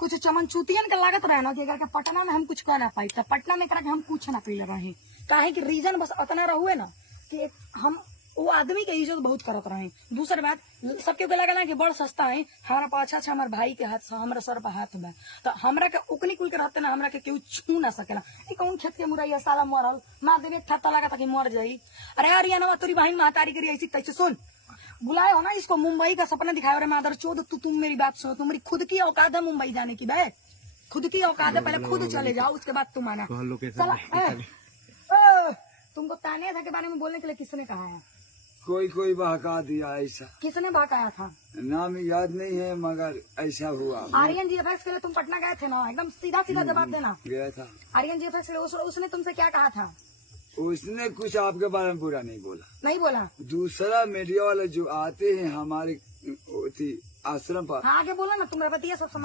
कुछ चमनचूतियन के लागत रहे ना कि अगर के पटना में हम कुछ कर ना पाई तो पटना में करा के हम कुछ ना पी रहे काहे कि रीजन बस उतना रहुए ना कि हम वो आदमी के इज्जत बहुत करत रहे। दूसरी बात सबके लगा ना कि बड़ सस्ता है हमारा पाछा अच्छा हमारे भाई के हाथ हमारा सर पर हाथ बा तो हमरा के उकनी कुल के रहते ना हमरा के केहू छू ना सकेला। कौन खेत के मुरैया साला मरल मार देवे था लगा था कि मर जाई। अरे यार ये ना तोरी बहन महतारी करी ऐसी तैसे सुन बुलाए हो ना इसको मुंबई का सपना दिखाया। अरे मादर चोद तुम मेरी बात सुनो तुम्हारी खुद की औकात है मुंबई जाने की बे खुद की औकात है पहले खुद चले जाओ उसके बाद तुम आना। तुमको तानिया के बारे में बोलने के लिए किसने कहा है? कोई बहका दिया ऐसा। किसने बहकाया था? नाम याद नहीं है मगर ऐसा हुआ। आर्यन जीएफएक्स के लिए तुम पटना गए थे ना एकदम सीधा सीधा जवाब देना। गया था आर्यन जीएफएक्स के लिए उसने तुमसे क्या कहा था? उसने कुछ आपके बारे में बुरा नहीं बोला। नहीं बोला? दूसरा मीडिया वाले जो आते हैं हमारे आश्रम पर हाँ आगे बोला ना तुम बतिया सब